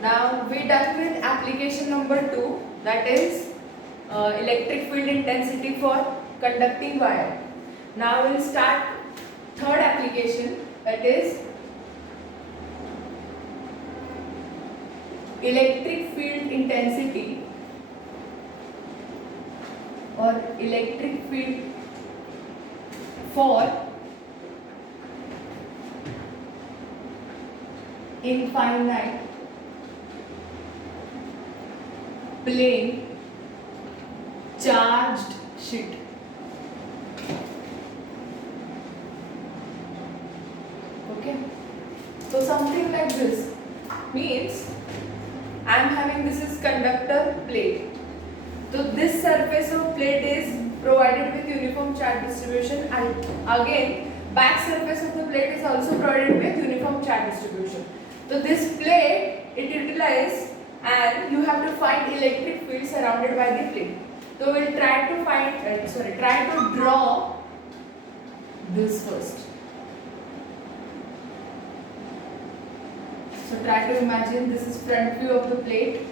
Now we done with application number 2, that is electric field intensity for conducting wire. Now we'll start third application, that is electric field intensity or electric field for infinite plane charged sheet. Okay, so something like this means I am having, this is conductor plate. So this surface of plate is provided with uniform charge distribution, and again back surface of the plate is also provided with uniform charge distribution. So this plate it utilizes, and you have to find electric field surrounded by the plate. So we'll try to find try to draw this first. So try to imagine this is front view of the plate,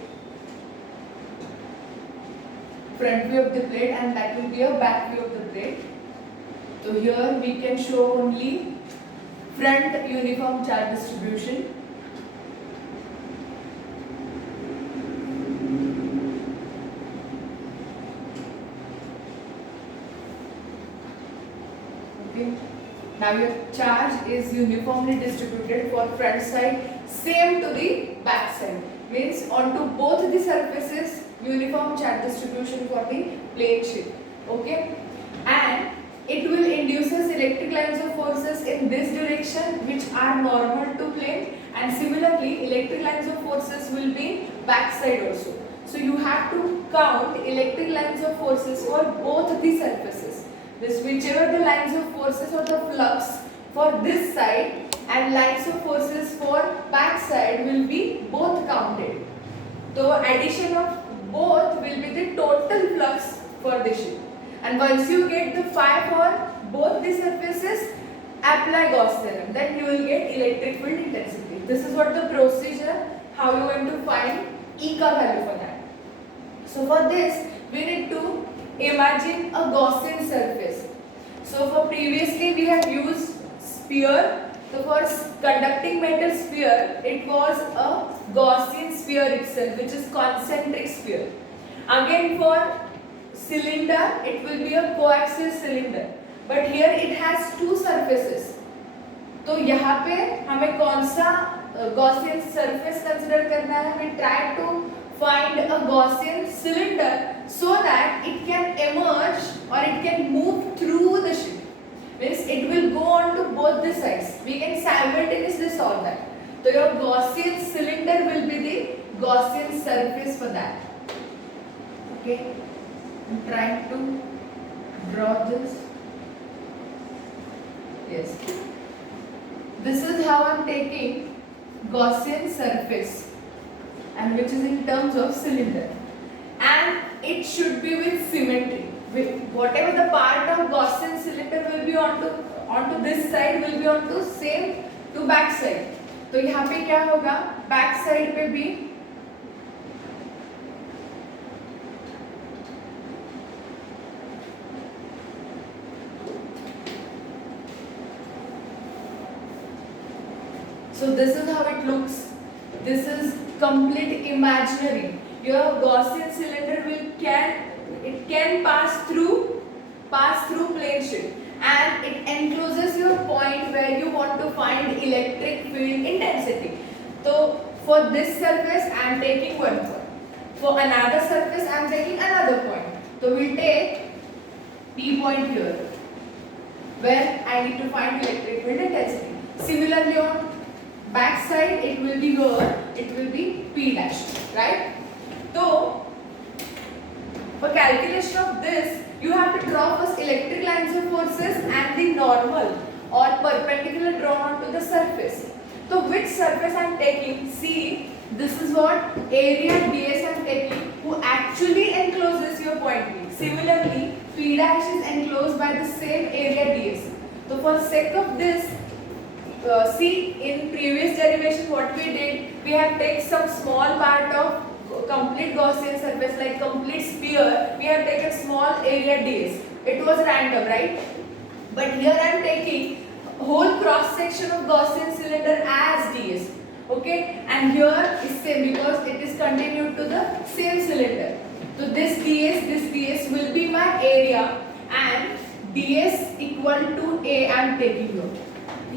and that will be a back view of the plate. So here we can show only front uniform charge distribution. Okay. Now your charge is uniformly distributed for front side, same to the back side. Means onto both the surfaces uniform charge distribution for the plane sheet. Okay, and it will induces electric lines of forces in this direction which are normal to plane, and similarly electric lines of forces will be back side also. So you have to count electric lines of forces for both the surfaces. This whichever the lines of forces or the flux for this side and lines of forces for back side will be both counted. So addition of both will be the total flux for the sheet. And once you get the phi for both the surfaces, apply Gauss theorem. Then you will get electric field intensity. This is what the procedure, how you are going to find E ka value for that. So for this, we need to imagine a Gaussian surface. So for previously we have used sphere. So for conducting metal sphere, it was a Gaussian sphere itself, which is concentric sphere. Again for cylinder, it will be a coaxial cylinder. But here it has two surfaces. तो यहाँ पे हमें कौन सा Gaussian surface consider करना है? We try to find a Gaussian cylinder so that it can emerge or it can move through the sheet. Means it will go on to both the sides. We can simultaneously solve that. So your Gaussian cylinder will be the Gaussian surface for that. Okay, I'm trying to draw this. Yes. This is how I'm taking Gaussian surface, and which is in terms of cylinder, and it should be with symmetry. Whatever the part of Gaussian cylinder will be onto this side will be onto same to back side. तो यहाँ पे क्या होगा, back side पे भी so this is how it looks. This is complete imaginary. Your Gaussian cylinder can pass through plane sheet, and it encloses your point where you want to find electric field intensity. So for this surface I am taking one point. For another surface I am taking another point. So we take P point here where I need to find electric field intensity. Similarly on back side it will be here, it will be P dash, right? So for calculation of this, you have to draw first electric lines of forces and the normal or perpendicular drawn onto the surface. So which surface I am taking? See, this is what area ds I am taking, who actually encloses your point P. Similarly, P dash is enclosed by the same area ds. So for sake of this, see in previous derivation what we did, we have take some small part of complete Gaussian surface like complete sphere, we have taken small area ds. It was random, right? But here I am taking whole cross section of Gaussian cylinder as ds. Okay, and here is same because it is continued to the same cylinder. So this ds will be my area, and ds equal to a I am taking here.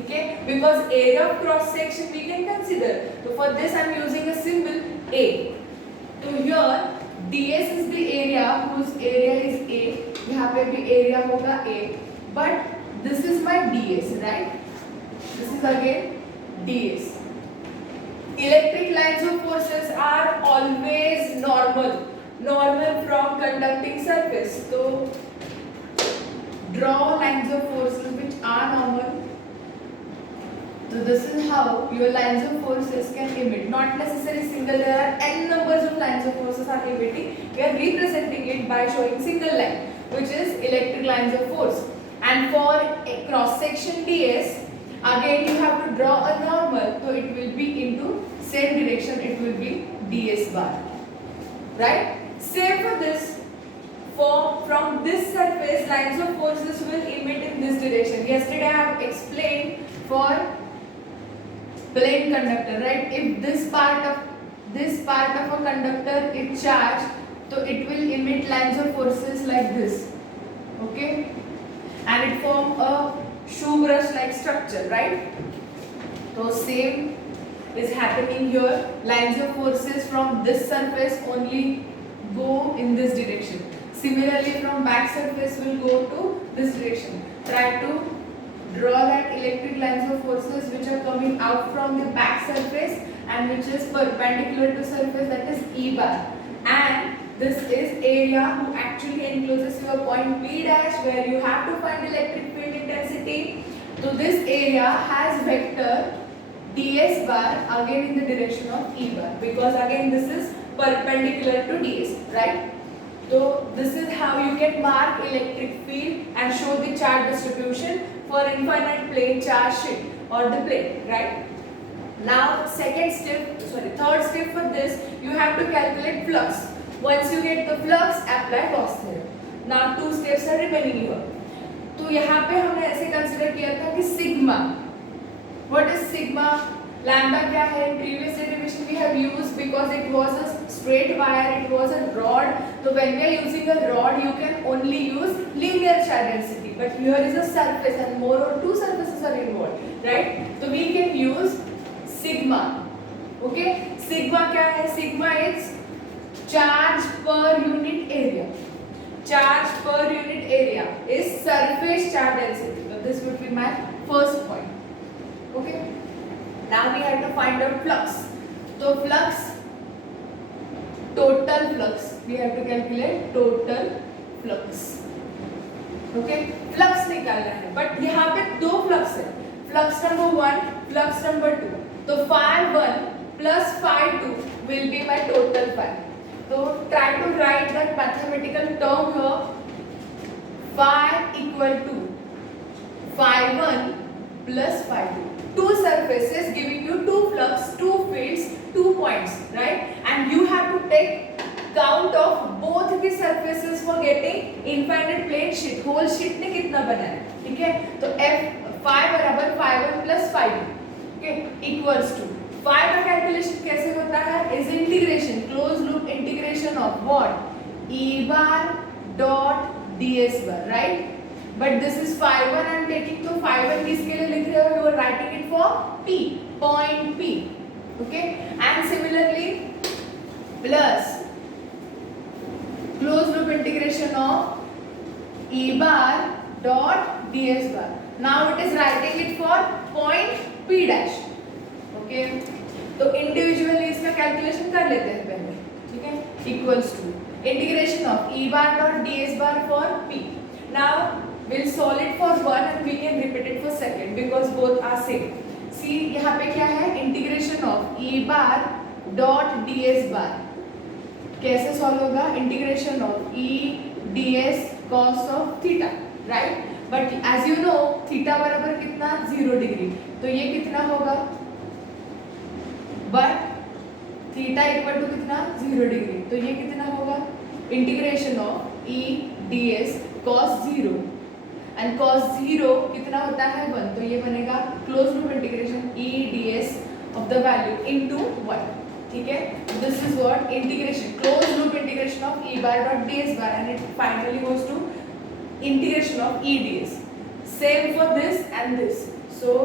Okay, because area of cross section we can consider. So for this I am using a symbol a. So here ds is the area whose area is a. यहाँ पे भी area होगा a. But this is my ds, right? This is again ds. Electric lines of forces are always normal from conducting surface. So draw lines of forces which are normal. So this is how your lines of forces can emit. Not necessarily single, there are n numbers of lines of forces are emitting. We are representing it by showing single line, which is electric lines of force. And for a cross section ds, again you have to draw a normal, so it will be into same direction, it will be ds bar, right? Same for this. From this surface, lines of forces will emit in this direction. Yesterday I have explained for plane conductor, right? If this part of a conductor is charged, so it will emit lines of forces like this, okay? And it form a shoe brush like structure, right? So same is happening here. Lines of forces from this surface only go in this direction. Similarly, from back surface will go to this direction. Try to draw that electric lines of forces which are coming out from the back surface and which is perpendicular to surface, that is E bar. And this is area who actually encloses your point P dash where you have to find electric field intensity. So this area has vector ds bar again in the direction of E bar, because again this is perpendicular to ds, right? So this is how you can mark electric field and show the charge distribution for infinite plane charge sheet or the plane, right? Now third step for this, you have to calculate flux. Once you get the flux, apply Gauss theorem. Now 2 steps are remaining here. तो यहाँ पे हमने ऐसे consider किया था कि sigma. What is sigma? Lambda क्या है? In previous derivation we have used because it was a straight wire, it was a rod. So when we are using a rod, you can only use linear charge density. But here is a surface and more or 2 surfaces are involved, right? So we can use sigma. Okay? Sigma क्या है? Sigma is charge per unit area. Charge per unit area is surface charge density. So this would be my first point. Okay? Now we have to find out flux. So flux, total flux. We have to calculate total flux. Okay? Flux निकालना है. But यहाँ पे 2 flux है. Flux number 1, flux number 2. So phi 1 plus phi 2 will be my total phi. So try to write that mathematical term here. Phi equal to phi 1 plus phi 2. 2 surfaces giving you 2 flux, 2 fields, 2 points, right? And you have to take count of both the surfaces for getting infinite plane sheet. Whole sheet ने कितना बना है, ठीक है? तो f phi बराबर phi 1 plus phi 2, okay, equals to phi का calculation कैसे होता है? Is integration, closed loop integration of what? E bar dot ds bar, right? But this is phi 1 I am taking, तो phi 1 किसके लिए लिख रहे हो? You are writing it for P, point P, okay? And similarly plus closed loop integration of E bar dot ds bar. Now it is writing it for point P dash, okay? तो individually इसका calculation कर लेते हैं पहले, ठीक है? Equals to integration of E bar dot ds bar for P. Now we'll solve it for 1 and we can repeat it for second because both are same. See यहाँ पे क्या है? Integration of E bar dot ds bar. कैसे solve होगा? Integration of E ds cos of theta, right? But as you know, theta बराबर कितना? 0 degree. तो ये कितना होगा? But थीटा इक्वल टू कितना 0 डिग्री, तो ये कितना होगा integration of E D S cos 0 and cos 0 कितना होता है 1, तो ये बनेगा close loop integration E D S of the value into 1. ठीक है, this is what integration, close loop integration of E bar dot D S bar and it finally goes to integration of E D S. Same for this and this. So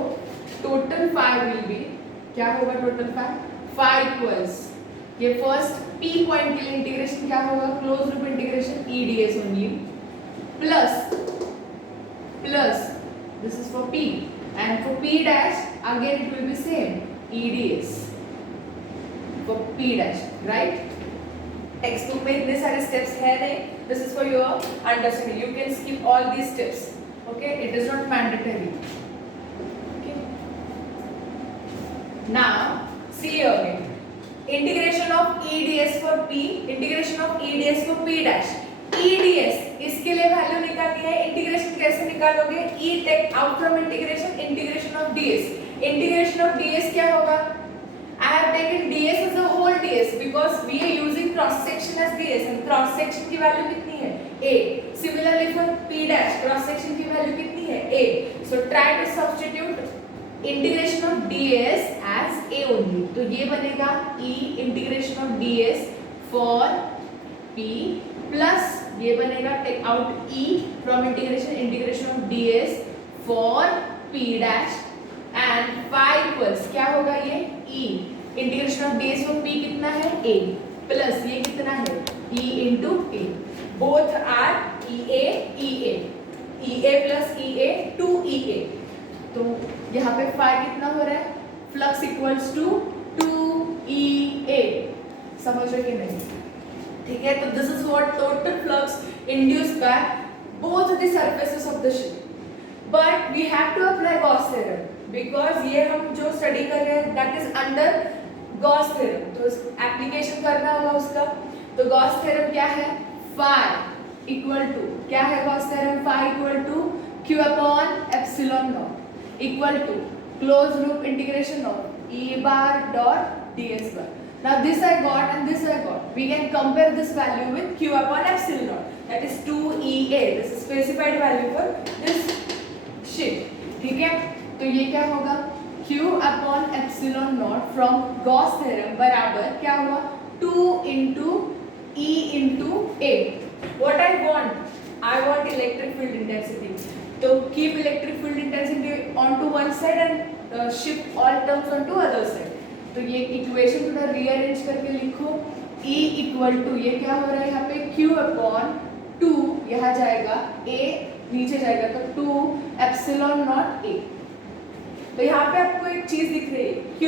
total phi will be, क्या होगा total phi equals, ये first P point के लिए integration क्या होगा close loop integration E D S only plus this is for p and for p dash again it will be same eds for p dash, right? Textbook में इतने सारे steps है नहीं, this is for your understanding, you can skip all these steps, okay, it is not mandatory. Okay, now see again integration of eds for p, integration of eds for p dash. eds इसके लिए value निकालनी है, integration कैसे निकालोगे, e take out from integration, integration of ds, integration of ds क्या होगा, I have taken ds as a whole ds because we are using cross section as ds and cross section की value कितनी है a. Similarly for p dash cross section की value कितनी है a. So try to substitute integration of ds as a only, तो ये बनेगा e integration of ds for p plus ये बनेगा take out e from integration of ds for p dash and phi equals क्या होगा ये e integration of ds for p कितना है a प्लस ये कितना है e into a, both are ea plus ea 2ea. तो यहाँ पे फाई कितना हो रहा है, फ्लक्स इक्वल्स टू 2ea. समझ रहे कि नहीं? ठीक है, तो this is what total flux induced by both the surfaces of the sheet. But we have to apply Gauss theorem because ये हम जो स्टडी कर रहे हैं that is under Gauss theorem, तो एप्लीकेशन करना होगा उसका. तो गॉस थ्योरम क्या है, फाई इक्वल टू क्या है Gauss theorem, phi equal to q upon epsilon not equal to close loop integration of e bar dot ds bar. Now this I got and this I got. We can compare this value with q upon epsilon naught. That is 2ea. This is specified value for this ship. ठीक है? तो ये क्या होगा? q upon epsilon naught from Gauss theorem बराबर क्या होगा? 2 into e into a. What I want? I want electric field intensity. So keep electric field intensity onto one side and shift all terms onto other side. तो ये equation थोड़ा rearrange करके लिखो. E equal to ये क्या हो रहा है यहाँ पे Q अपॉन 2, यहाँ जाएगा A नीचे जाएगा तो 2 एप्सिलॉन नॉट A. तो यहाँ पे आपको एक चीज दिख रही है Q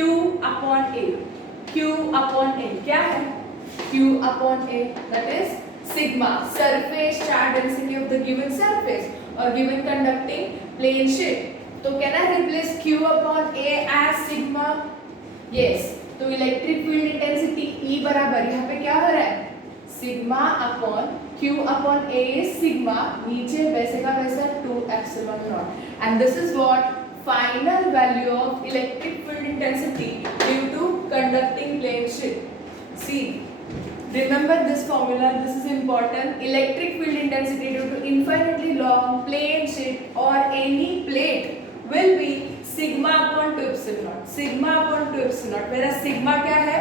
upon A. Q upon A क्या है, Q upon A that is sigma surface charge density of the given surface और गिवन कंडक्टिंग प्लेन शिप. तो can I replace Q upon A as sigma? Yes. तो electric field intensity E बराबर यहाँ पे क्या हो रहा है sigma upon Q upon A sigma नीचे वैसे का वैसा 2 epsilon not and this is what final value of electric field intensity due to conducting plane sheet. See remember this formula, this is important. Electric field intensity due to infinitely long plane shift or any plate will be sigma upon 2 epsilon naught. Sigma upon 2 epsilon naught. Whereas sigma क्या है?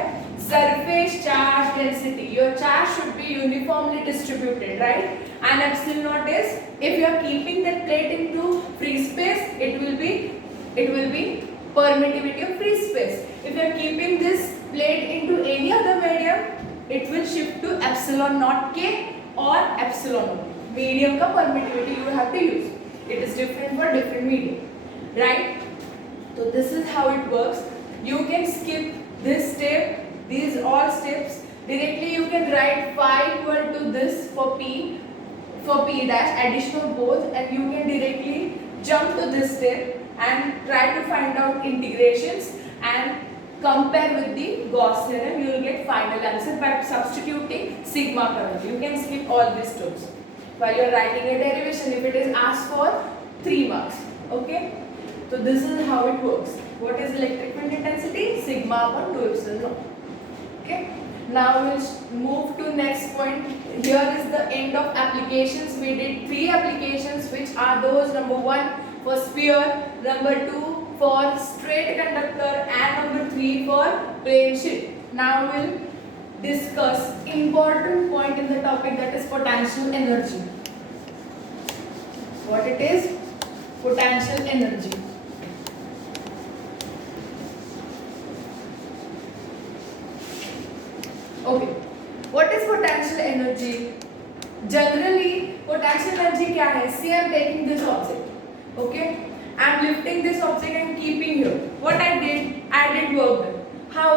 Surface charge density. Your charge should be uniformly distributed, right? And epsilon naught is if you are keeping that plate into free space, it will be permittivity of free space. If you are keeping this plate into any other medium, it will shift to epsilon naught k or epsilon naught. Medium का permittivity you have to use. It is different for different medium, right? So this is how it works. You can skip this step, these all steps. Directly you can write phi equal to this for p dash addition of both, and you can directly jump to this step and try to find out integrations and compare with the Gauss theorem. You will get final answer by substituting sigma current. You can skip all these steps while you are writing a derivation if it is asked for 3 marks. Okay? So this is how it works. What is electric field intensity? Sigma upon 2 epsilon naught. Okay. Now we'll move to next point. Here is the end of applications. We did 3 applications, which are those: number 1 for sphere, number 2 for straight conductor, and number 3 for plane sheet. Now we'll discuss important point in the topic, that is potential energy. What it is? Potential energy. Okay, what is potential energy? Generally, potential energy क्या है? See, I am taking this object. Okay, I am lifting this object and keeping here. What I did work done. How?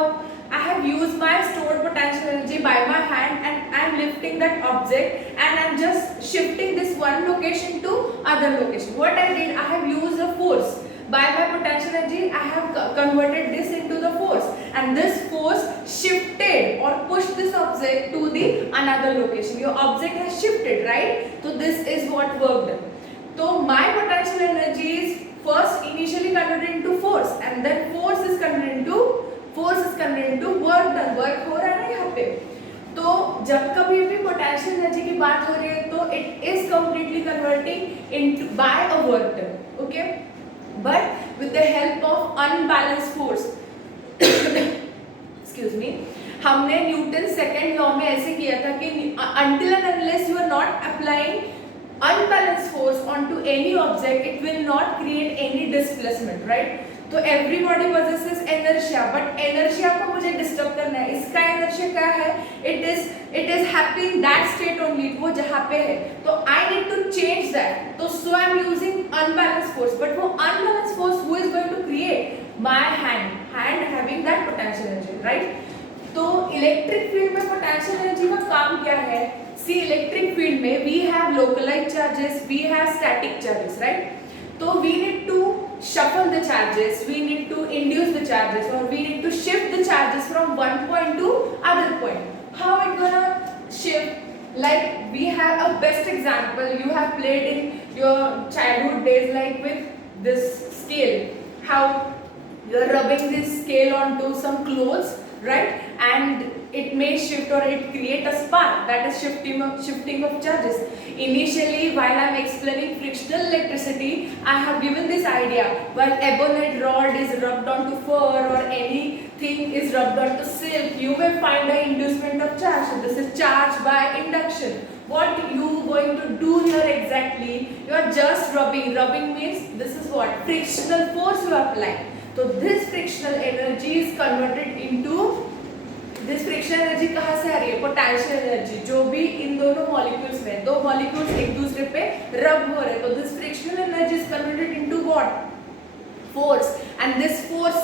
I have used my stored potential energy by my hand, and I am lifting that object, and I am just shifting this one location to other location. What I did, I have used a force. By my potential energy, I have converted this into the force, and this force shifted or pushed this object to the another location. Your object has shifted, right? So this is what work done. So my potential energy is first initially converted into force, and then force is converted into work done. Work हो रहा है ना यहाँ पे. तो जब कभी भी पोटेंशियल एनर्जी की बात हो रही है, तो it is completely converting into bye a work done. Okay, but with the help of unbalanced force. Excuse me. हमने न्यूटन सेकेंड लॉ में ऐसे किया था कि until and unless you are not applying unbalanced force onto any object, it will not create any displacement, right? तो every body possesses inertia, but inertia को मुझे disturb करना है. इसका inertia क्या है? It is happy in that state only, वो जहाँ पे है. तो I need to change that. तो so I am using unbalanced force, but वो unbalanced force who is going to create? My hand having that potential energy, right? तो electric field में potential energy का काम क्या है? सी, इलेक्ट्रिक फील्ड में we have localised charges, we have static charges, right? तो we need to shuffle the charges, we need to induce the charges, or we need to shift the charges from one point to other point. How it gonna shift? Like we have a best example you have played in your childhood days, like with this scale. How you are rubbing this scale onto some clothes, right? And it may shift, or it create a spark, that is shifting of charges. Initially, while I am explaining frictional electricity, I have given this idea. While ebonite rod is rubbed onto fur, or anything is rubbed onto silk, you may find an inducement of charge. So this is charge by induction. What you going to do here exactly? You are just rubbing. Rubbing means this is what? Frictional force you apply. So this frictional energy is converted into this friction energy कहाँ से आ रही है? Potential energy. जो भी इन दोनों molecules में, दो molecules एक दूसरे पे रब हो रहे हैं, तो this frictional energy is converted into what? Force. And this force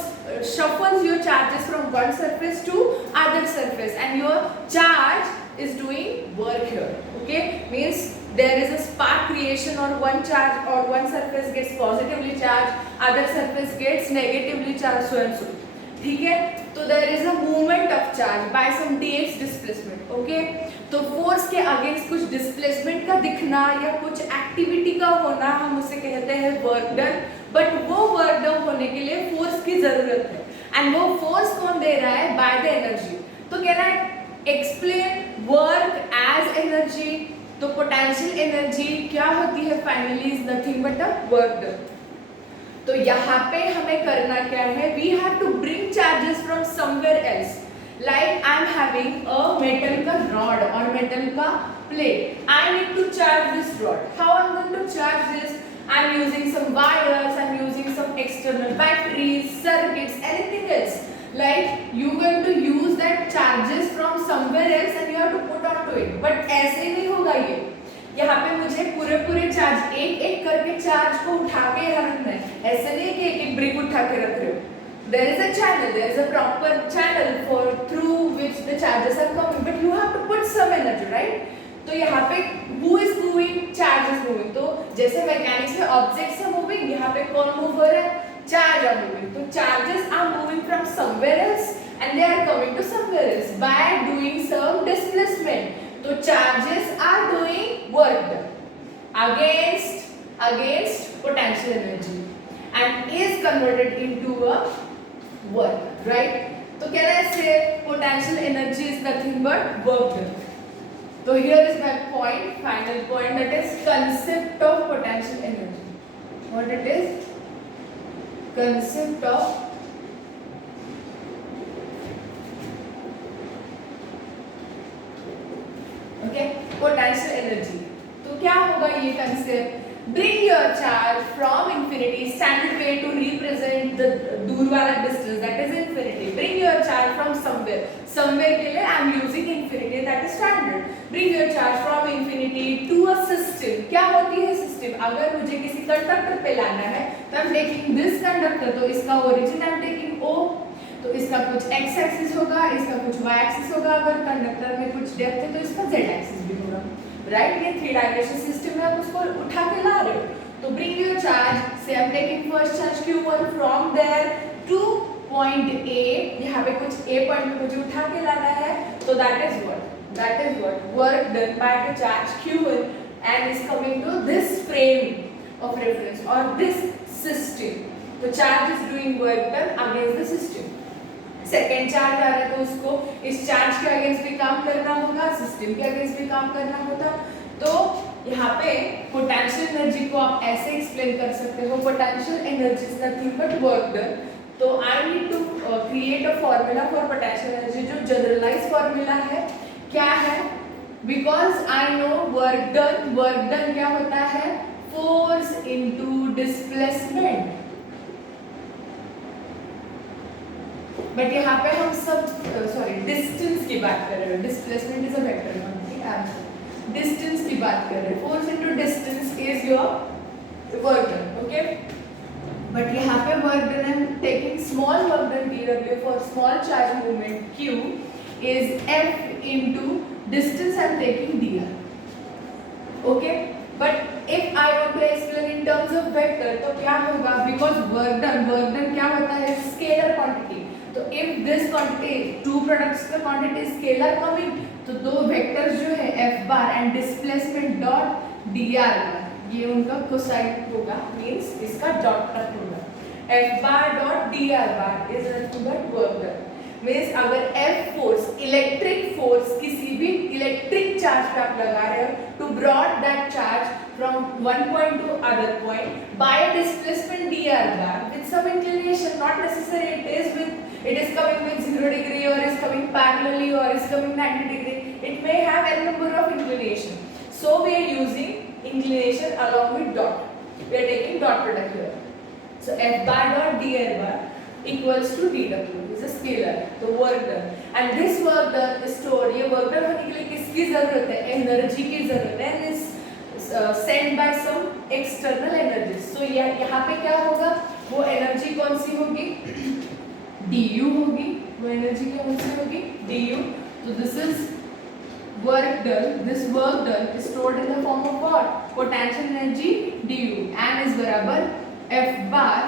shuffles your charges from one surface to other surface, and your charge is doing work here. Okay, means there is a spark creation, or one charge or one surface gets positively charged, other surface gets negatively charged, so and so. ठीक है, तो there is a movement of charge by some dx displacement. Okay, तो force के against कुछ displacement का दिखना या कुछ एक्टिविटी का होना, हम उसे कहते हैं वर्क डन. बट वो वर्क डन होने के लिए फोर्स की जरूरत है, एंड वो फोर्स कौन दे रहा है? By the energy. तो can I explain work as energy? तो पोटेंशियल एनर्जी क्या होती है? Finally is nothing but a work done. तो यहाँ पे हमें करना क्या है? We have to bring charges from somewhere else. Like I am having a metal का रॉड और मेटल का plate. I need to charge this rod. How I am going to charge this? I am using some wires, I am using some external batteries, circuits, anything else. Like you going to use that charges from somewhere else and you have to put onto it. But ऐसे नहीं होगा ये. यहाँ पे मुझे पूरे charge एक एक करके चार्ज को उठा के यहाँ रखना है. ऐसे नहीं कि एक एक ब्रिक उठा के रख रहे हो. There is a channel, there is a proper channel for through which the charges are coming, but you have to put some energy, right? तो यहाँ पे who is moving? Charge is moving. तो जैसे मैकेनिक्स में objects are moving, यहाँ पे कौन move हो रहा है? Charge are moving. So charges are moving from somewhere else and they are coming to somewhere else by doing some displacement. So charges are doing work against potential energy and is converted into a work, right? तो can I say potential energy is nothing but work done. So here is my point, final point, that is concept of potential energy. What it is? Concept of potential energy. तो क्या होगा ये concept? Bring your charge from infinity, standard way to represent the दूर वाला distance, that is infinity. Bring your charge from somewhere. Somewhere के लिए I am using infinity, that is standard. Bring your charge from infinity to a system. क्या होती है system? अगर मुझे किसी कंडक्टर पे लाना है, तो I am taking this conductor, तो इसका origin I am taking O, तो इसका कुछ x एक्सिस होगा, इसका कुछ y एक्सिस होगा, अगर कंडक्टर में कुछ डेप्थ है तो इसका z एक्सिस भी होगा, राइट? ये 3 डायमेंशन सिस्टम में आप उसको उठा के ला रहे हो. तो bring your charge, say I am taking first charge q1 from there to point A, यहाँ पे कुछ A पॉइंट में मुझे उठा के लाना है, तो that is what work done by the charge q1 and is coming to this frame of reference और दिस सिस्टम. तो charge is doing work done against the system. Second charge आ रहा है तो उसको इस चार्ज के अगेंस्ट भी काम करना होगा, सिस्टम के अगेंस्ट भी काम करना होता. तो यहाँ पे पोटेंशियल एनर्जी को आप ऐसे एक्सप्लेन कर सकते हो, potential energy is nothing but work done. तो I need to create a formula for potential energy, जो जनरलाइज फॉर्मूला है. क्या है? Because I know work done क्या होता है? Force into displacement. बट यहाँ पे हम सब डिस्टेंस की बात कर रहे हैं. Displacement is a vector answer. Distance की बात कर रहे हैं. Force into distance is your work done. Okay, but यहाँ पे work done I am taking small work done dw for small charge movement q is f into distance I am taking dr. Okay, but if I want to explain in terms of vector तो क्या होगा? Because work done क्या होता है? Scalar quantity. तो if this quantity, two products का quantity scalar coming, तो दो vectors जो है f bar and displacement dot dr bar, ये उनका cosine होगा, means इसका dot product होगा. f bar dot dr bar is nothing but work done. Means अगर F फोर्स, इलेक्ट्रिक फोर्स, किसी भी इलेक्ट्रिक चार्ज पे आप लगा रहे हो to brought that charge from one point to other point by displacement dr bar with some inclination, not necessary it is coming with 0 degree or is coming parallelly or is coming 90 degree, it may have n number of inclination, so we are using inclination along with dot, we are taking dot product here. So F bar dot dr bar equals to dw is a scalar, तो work done, and this work done is stored. ये work done होने के लिए किसकी जरूरत है? Energy की जरूरत है, and is sent by some external energies. So यहाँ पे क्या होगा? वो एनर्जी कौन सी होगी? du होगी. वो एनर्जी कौन सी होगी? du. So this is work done. This work done is stored in the form of what? Potential energy du, and is बराबर F bar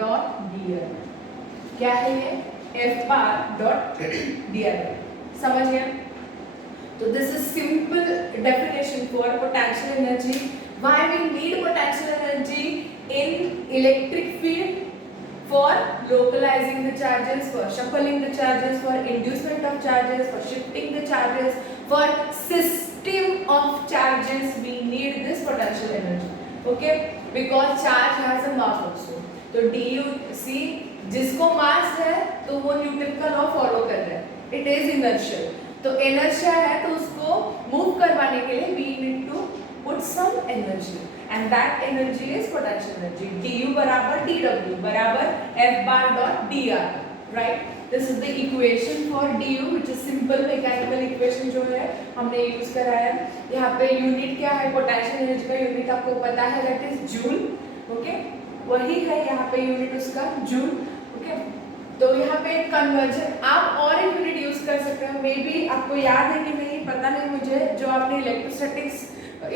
dot dr. क्या है ये? F bar dot dr. समझ गया? तो this is simple definition for potential energy. Why we need potential energy in electric field? For localizing the charges, for shuffling the charges, for inducement of charges, for shifting the charges, for system of charges, we need this potential energy. Okay? Because charge has a mass also. तो du, see, जिसको मास है तो वो Newton का law follow कर रहा है. It is inertial. तो इनर्शिया है तो उसको मूव करवाने के लिए we need to put some energy, and that energy is potential energy. du बराबर dw बराबर f bar dot dr. Right, this is the equation for du, which is simple mechanical equation जो है हमने use करा है. यहाँ पे unit क्या है? पोटेंशियल एनर्जी का यूनिट आपको पता है, दैट इज जूल. ओके, वही है यहाँ पे यूनिट उसका जूल. ओके, तो यहाँ पे कन्वर्जन आप और एक यूनिट यूज कर सकते हो. मे बी आपको याद है कि नहीं, पता नहीं मुझे, जो आपने इलेक्ट्रोस्टैटिक्स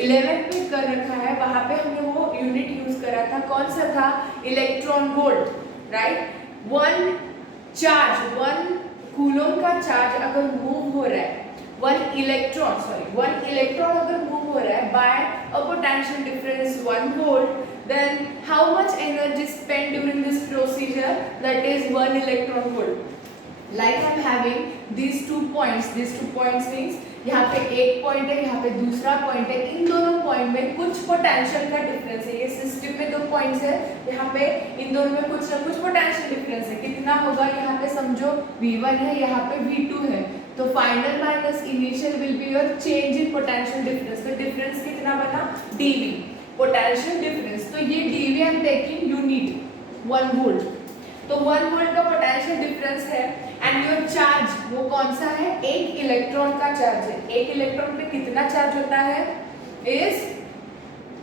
11th में कर रखा है वहाँ पे हमने वो यूनिट यूज करा था. कौन सा था? Electron volt. Right, one coulomb का चार्ज अगर मूव हो रहा है, वन इलेक्ट्रॉन अगर मूव हो रहा है by a potential difference 1 volt, then how much energy spent during this procedure? That is 1 electron volt. Like I am having these two points means यहाँ पे एक पॉइंट है, यहाँ पे दूसरा पॉइंट है, इन दोनों पॉइंट में कुछ पोटेंशियल का डिफरेंस है। ये सिस्टम में दो पॉइंट्स है, यहाँ पे इन दोनों में कुछ ना कुछ पोटेंशियल डिफरेंस है। कितना होगा, यहाँ पे समझो V1 है, यहाँ पे V2 है, तो final minus initial will be your change in potential difference. तो डिफरेंस कितना बना, dV, पोटेंशियल डिफरेंस। तो ये dV I am taking unit 1 volt, तो 1 वोल्ट का पोटेंशियल डिफरेंस है। एंड योर चार्ज वो कौन सा है, एक इलेक्ट्रॉन का चार्ज है। एक इलेक्ट्रॉन पे कितना चार्ज होता है, इज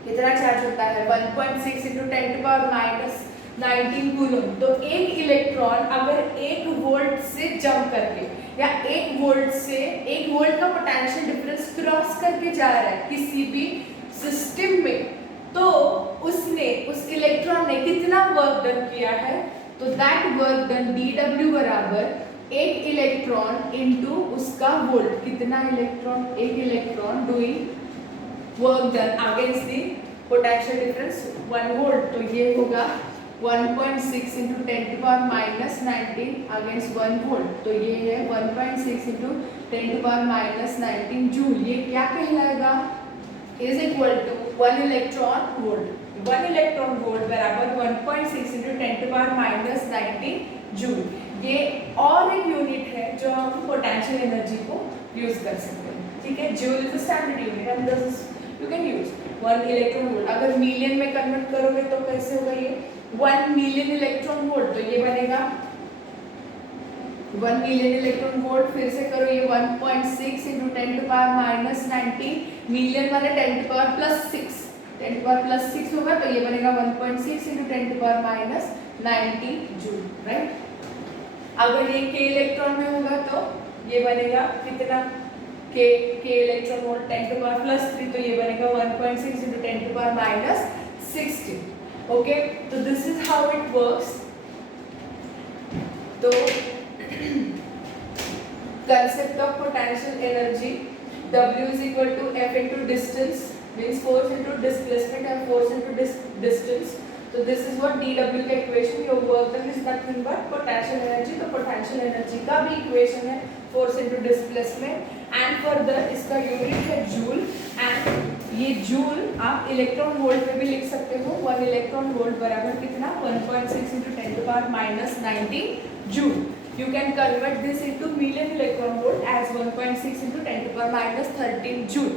कितना चार्ज होता है 1.6 into 10 to power minus 19 coulomb. तो एक इलेक्ट्रॉन अगर 1 वोल्ट से जंप करके या 1 वोल्ट का पोटेंशियल डिफरेंस क्रॉस करके जा रहा है किसी भी सिस्टम में, तो उस इलेक्ट्रॉन ने कितना वर्क डन किया है, तो दैट वर्क डन dW बराबर एक इलेक्ट्रॉन इनटू उसका वोल्ट। कितना इलेक्ट्रॉन, एक electron doing work done against the potential difference 1 volt, तो ये होगा 1.6 into 10 to power minus 19 against 1 volt, तो ये है 1.6 into 10 to power minus 19 joule. ये क्या कहलाएगा, is equal to 1 electron volt. 1 electron volt बराबर 1.6 into 10 to power minus 19 joule. ये और एक यूनिट है जो हम पोटेंशियल एनर्जी को यूज कर सकते हैं, ठीक है। Joule is the standard unit and this you can use 1 electron volt. अगर मिलियन में कन्वर्ट करोगे तो कैसे होगा, ये 1 मिलियन इलेक्ट्रॉन वोल्ट, तो ये बनेगा 1 मिलियन इलेक्ट्रॉन वोल्ट। फिर से करो, ये 1.6 into 10 to power minus 19, million माने 10 to power plus 6, 10 to power plus 6 होगा, तो ये बनेगा 1.6 into 10 to power minus 19 joule, right. अगर ये k इलेक्ट्रॉन में होगा तो ये बनेगा कितना, k electron volt 10 to power plus 3, तो ये बनेगा 1.6 into 10 to power minus 16। Okay, तो this is how it works. तो concept of potential energy, W is equal to F into distance, means force into displacement and force into distance. So this is what dW का equation, your work done is nothing but potential energy। तो potential energy का भी equation है force into displacement, and further इसका unit है joule, and ये joule आप electron volt में भी लिख सकते हो। 1 इलेक्ट्रॉन वोल्ट बराबर कितना, 1.6 into 10 to power minus 19 joule। You can convert this into million electron volt as 1.6 into 10 to power minus 13 joule,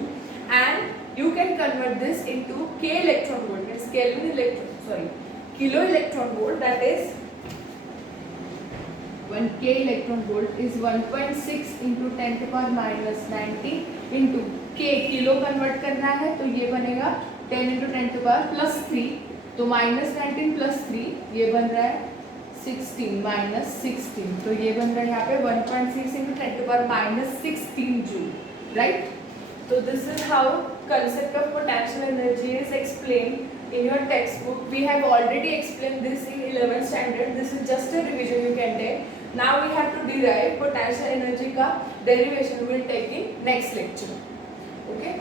and you can convert this into k electron volt, means kilo electron volt, that is 1 k electron volt is 1.6 into 10 to power minus 19 into k, kilo convert करना है तो ये बनेगा 10 into 10 to power plus 3, तो minus 19 plus 3 ये बन रहा है 16 minus 16, तो ये बन रहा है यहाँ पे 1.6 into 10 to power minus 16 joule, right? So this is how concept of potential energy is explained in your textbook. We have already explained this in 11th standard. This is just a revision you can take. Now we have to derive potential energy का derivation we will take in next lecture. Okay?